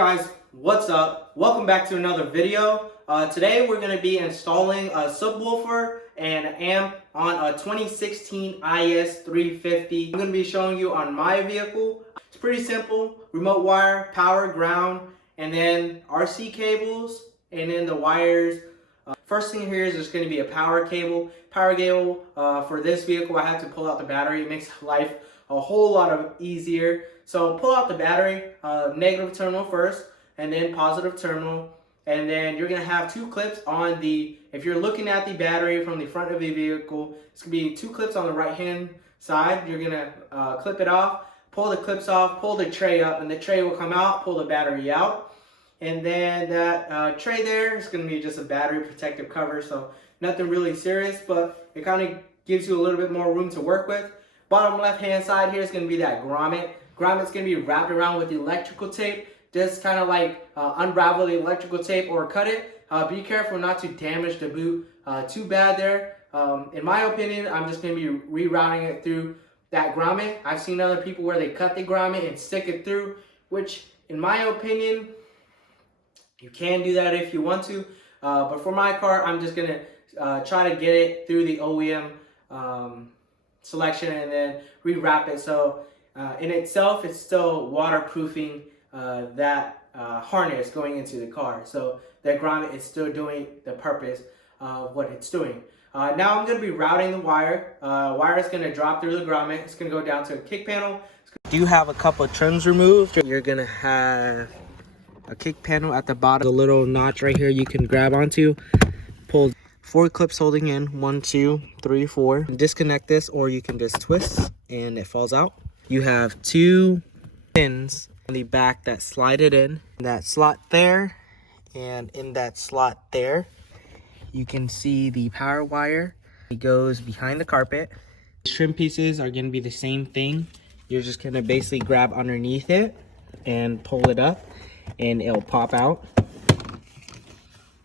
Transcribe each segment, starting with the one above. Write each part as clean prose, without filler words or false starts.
guys, what's up? Welcome back to another video. Today we're going to be installing a subwoofer and an amp on a 2016 IS350. I'm going to be showing you on my vehicle. It's pretty simple. Remote wire, power, ground, and then RC cables, and then the wires. First thing here is there's going to be a power cable. Power cable for this vehicle, I have to pull out the battery. It makes life a whole lot easier. So pull out the battery, negative terminal first, and then positive terminal. And then you're going to have two clips on the, if you're looking at the battery from the front of the vehicle, it's going to be two clips on the right hand side. You're going to clip it off, pull the clips off, pull the tray up, and the tray will come out, pull the battery out. And then that tray there is going to be just a battery protective cover, so nothing really serious, but it kind of gives you a little bit more room to work with. Bottom left hand side here is going to be that grommet. Grommet's going to be wrapped around with the electrical tape. Just kind of like unravel the electrical tape or cut it. Be careful not to damage the boot too bad there. In my opinion, I'm just going to be rerouting it through that grommet. I've seen other people where they cut the grommet and stick it through, which in my opinion, you can do that if you want to. But for my car, I'm just going to try to get it through the OEM selection and then rewrap it. So in itself, it's still waterproofing that harness going into the car. So that grommet is still doing the purpose of what it's doing. Now I'm going to be routing the wire. Wire is going to drop through the grommet. It's going to go down to a kick panel. Do you have a couple of trims removed? You're going to have a kick panel at the bottom. A little notch right here you can grab onto. Pull 4 clips holding in, 1, 2, 3, 4. Disconnect this, or you can just twist and it falls out. You have 2 pins on the back that slide it in that slot there, and in that slot there you can see the power wire. It goes behind the carpet. Trim pieces are going to be the same thing. You're just going to basically grab underneath it and pull it up and it'll pop out.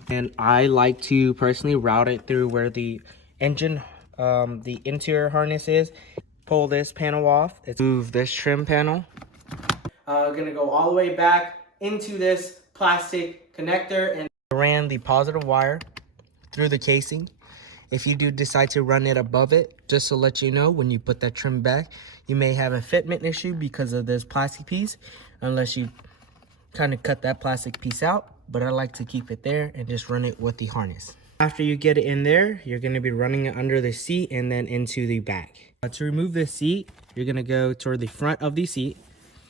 And I like to personally route it through where the engine, the interior harness is. Pull this panel off. Let's move this trim panel. Gonna go all the way back into this plastic connector and ran the positive wire through the casing. If you do decide to run it above it, just to let you know, when you put that trim back, you may have a fitment issue because of this plastic piece, unless you kind of cut that plastic piece out. But I like to keep it there and just run it with the harness. After you get it in there, you're going to be running it under the seat and then into the back. To remove the seat, you're going to go toward the front of the seat,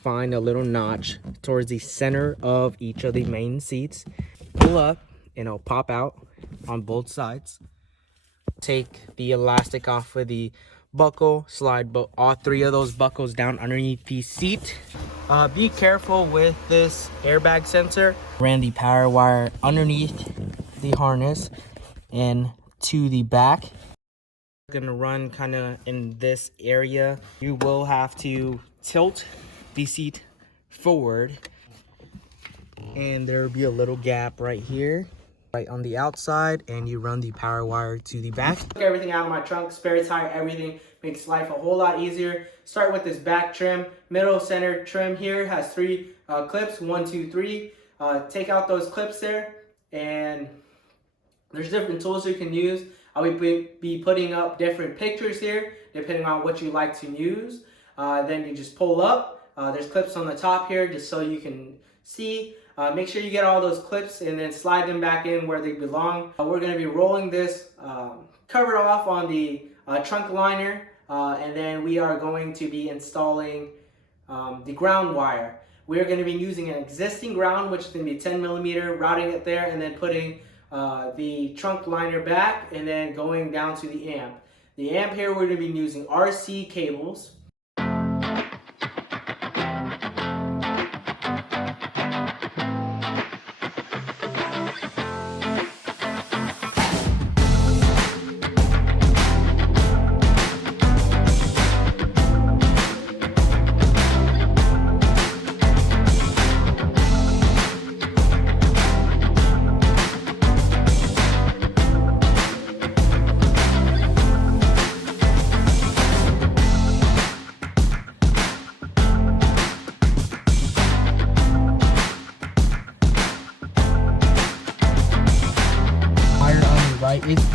find a little notch towards the center of each of the main seats, pull up and it'll pop out on both sides. Take the elastic off with the buckle, slide all 3 of those buckles down underneath the seat. Be careful with this airbag sensor. Ran the power wire underneath the harness and to the back. Gonna run kind of in this area. You will have to tilt the seat forward and there'll be a little gap right here, right on the outside, and you run the power wire to the back. Took everything out of my trunk, spare tire, everything. Makes life a whole lot easier. Start with this back trim. Middle center trim here has 3 clips, 1, 2, 3. Take out those clips there, and there's different tools you can use. I will be putting up different pictures here depending on what you like to use. Then you just pull up. There's clips on the top here just so you can see. Make sure you get all those clips and then slide them back in where they belong. We're going to be rolling this cover off on the trunk liner, and then we are going to be installing the ground wire. We're going to be using an existing ground, which is going to be 10 millimeter, routing it there, and then putting the trunk liner back, and then going down to the amp. The amp here, we're going to be using RC cables.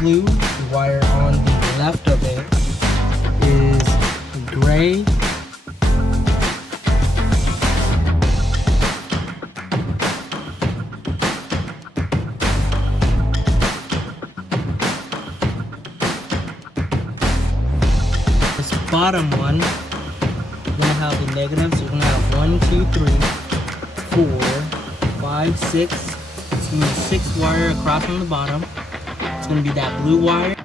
blue. The wire on the left of it is gray. This bottom one, we're gonna have the negative, so we're gonna have 1, 2, 3, 4, 5, 6. It's gonna be 6 wire across from the bottom. It's gonna be that blue wire.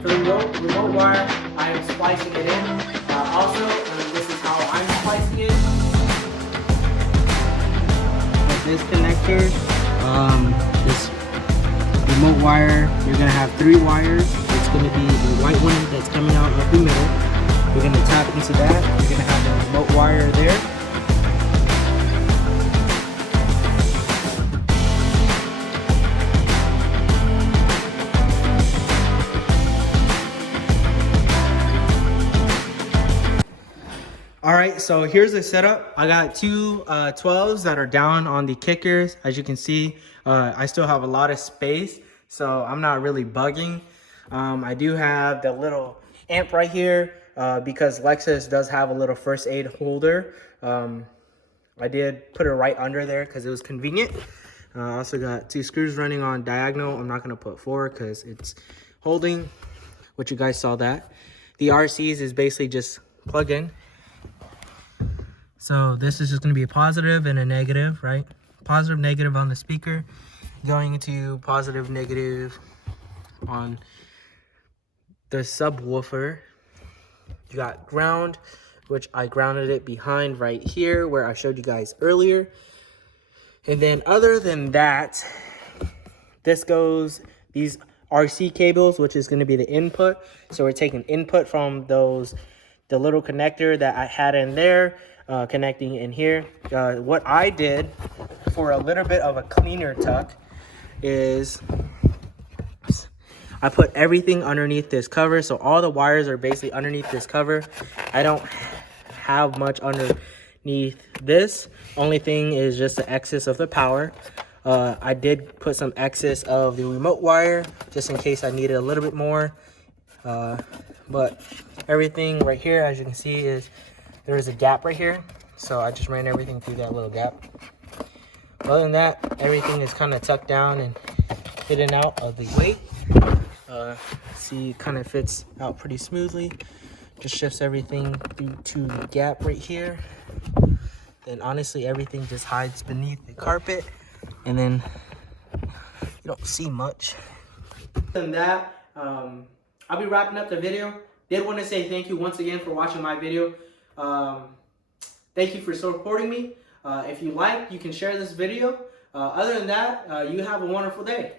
For the remote wire, I am splicing it in. Also, this is how I'm splicing it. With this connector, this remote wire, you're gonna have 3 wires. It's gonna be the white one that's coming out of the middle. We're gonna tap into that. You're gonna have the remote wire there. Alright, so here's the setup. I got 2 12s that are down on the kickers. As you can see, I still have a lot of space, so I'm not really bugging. I do have the little amp right here because Lexus does have a little first aid holder. I did put it right under there because it was convenient. I also got 2 screws running on diagonal. I'm not going to put 4 because it's holding, which you guys saw that. The RCs is basically just plug in. So this is just going to be a positive and a negative, right? Positive, negative on the speaker, going to positive, negative on the subwoofer. You got ground, which I grounded it behind right here where I showed you guys earlier. And then other than that, this goes, these RC cables, which is going to be the input. So we're taking input from those, the little connector that I had in there, connecting in here. What I did for a little bit of a cleaner tuck is I put everything underneath this cover. So all the wires are basically underneath this cover. I don't have much underneath this. Only thing is just the excess of the power. I did put some excess of the remote wire just in case I needed a little bit more. But everything right here, as you can see, is there is a gap right here. So I just ran everything through that little gap. Other than that, everything is kind of tucked down and hidden out of the weight. See, it kind of fits out pretty smoothly. Just shifts everything through to the gap right here. Then honestly, everything just hides beneath the carpet. And then you don't see much. Other than that, I'll be wrapping up the video. Did want to say thank you once again for watching my video. Thank you for supporting me. If you like, you can share this video. Other than that, you have a wonderful day.